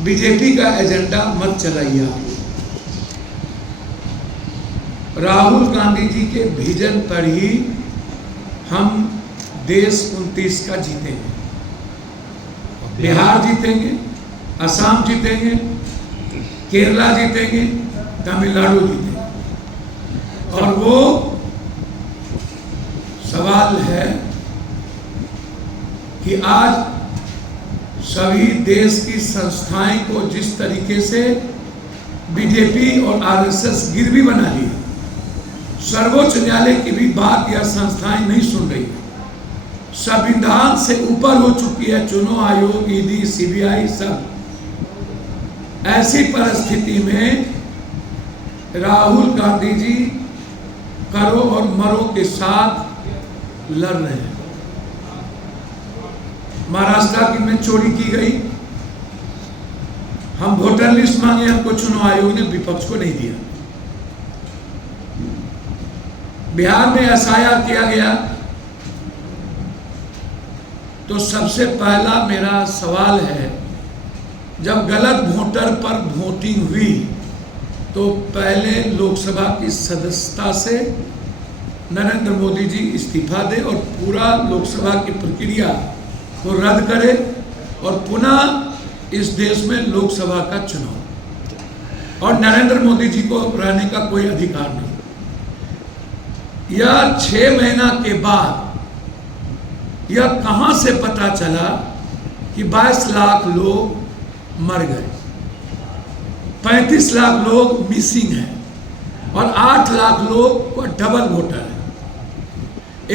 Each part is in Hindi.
बीजेपी का एजेंडा मत चलाइए आप। राहुल गांधी जी के विजन पर ही हम देश 29 का जीतेंगे। बिहार जीतेंगे, असम जीतेंगे, केरला जीतेंगे, तमिलनाडु जीतेंगे। और वो सवाल है कि आज सभी देश की संस्थाएं को जिस तरीके से बीजेपी और आरएसएस गिरवी बना ली, सर्वोच्च न्यायालय की भी बात यह संस्थाएं नहीं सुन रही, संविधान से ऊपर हो चुकी है चुनाव आयोग, ईडी, सीबीआई सब। ऐसी परिस्थिति में राहुल गांधी जी करो और मरो के साथ लड़ रहे हैं। महाराष्ट्र की में चोरी की गई, हम वोटर लिस्ट मांगे, हमको चुनाव आयोग ने विपक्ष को नहीं दिया। बिहार में एसआईआर किया गया, तो सबसे पहला मेरा सवाल है, जब गलत वोटर पर वोटिंग हुई तो पहले लोकसभा की सदस्यता से नरेंद्र मोदी जी इस्तीफा दे और पूरा लोकसभा की प्रक्रिया को रद्द करे और पुनः इस देश में लोकसभा का चुनाव, और नरेंद्र मोदी जी को रहने का कोई अधिकार नहीं। यह 6 महीना के बाद यह कहां से पता चला कि 22 लाख लोग मर गए, 35 लाख लोग मिसिंग हैं और 8 लाख लोग को डबल वोटर है।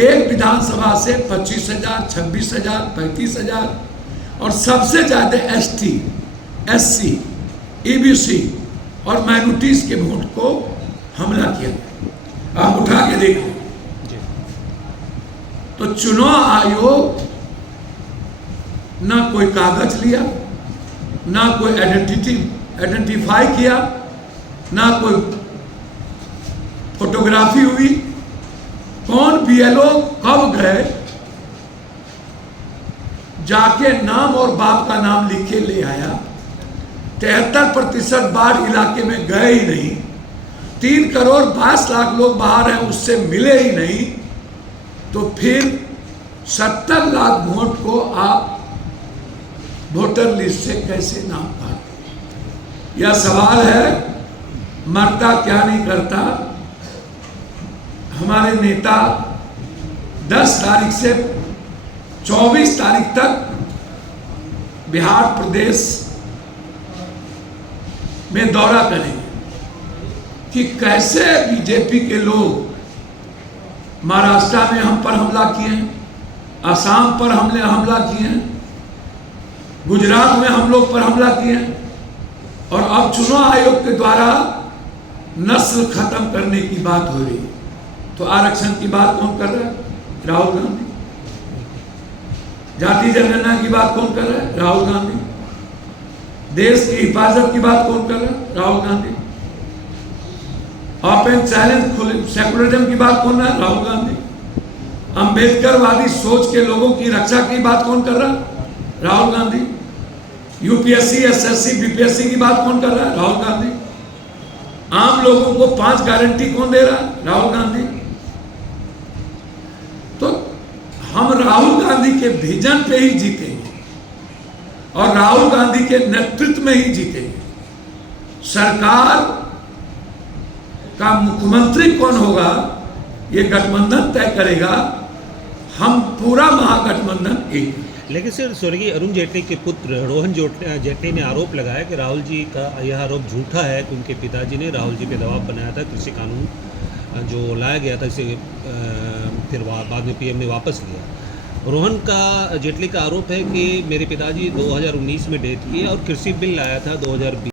एक विधानसभा से 25,000, 26,000, 35,000 और सबसे ज्यादा एसटी, एससी, ईबीसी और माइनॉरिटीज के वोट को हमला किया। आप उठा के देखो तो चुनाव आयोग ना कोई कागज लिया, ना कोई आइडेंटिफाई किया, ना कोई फोटोग्राफी हुई, कौन बीएलओ कब गए, जाके नाम और बाप का नाम लिख के ले आया। 73% बाढ़ इलाके में गए ही नहीं, 3 करोड़ 22 लाख लोग बाहर हैं, उससे मिले ही नहीं, तो फिर 70 लाख वोट को आप वोटर लिस्ट से कैसे नाम काटते? यह सवाल है, मरता क्या नहीं करता। हमारे नेता 10 तारीख से 24 तारीख तक बिहार प्रदेश में दौरा करेंगे कि कैसे बीजेपी के लोग महाराष्ट्र में हम पर हमला किए, असम पर हमला किए, गुजरात में हम लोग पर हमला किए, और अब चुनाव आयोग के द्वारा नस्ल खत्म करने की बात हो रही है। तो आरक्षण की बात कौन कर रहा है? राहुल गांधी। जाति जनगणना की बात कौन कर रहा है? राहुल गांधी। देश की हिफाजत की बात कौन कर रहा है? Rahul Gandhi. Open challenge secularism की बात कौन रहा है? राहुल गांधी। अंबेडकरवादी सोच के लोगों की रक्षा की बात कौन कर रहा है? Rahul Gandhi. UPSC, SSC, BPSC की बात कौन कर रहा है? राहुल गांधी। आम लोगों को 5 गारंटी कौन दे रहा है? राहुल गांधी। तो हम राहुल गांधी के विजन पे ही जीतेंगे और राहुल गांधी के नेतृत्व में ही जीतेंगे। सरकार का मुख्यमंत्री कौन होगा ये गठबंधन तय करेगा, हम पूरा महागठबंधन एक। लेकिन सर, स्वर्गीय अरुण जेटली के पुत्र रोहन जेटली ने आरोप लगाया कि राहुल जी का यह आरोप झूठा है कि उनके पिताजी ने राहुल जी पे दबाव बनाया था, कृषि कानून जो लाया गया था इसे फिर बाद में पीएम ने वापस लिया। रोहन का जेटली का आरोप है कि मेरे पिताजी 2019 में डेथ किए और कृषि बिल लाया था 2020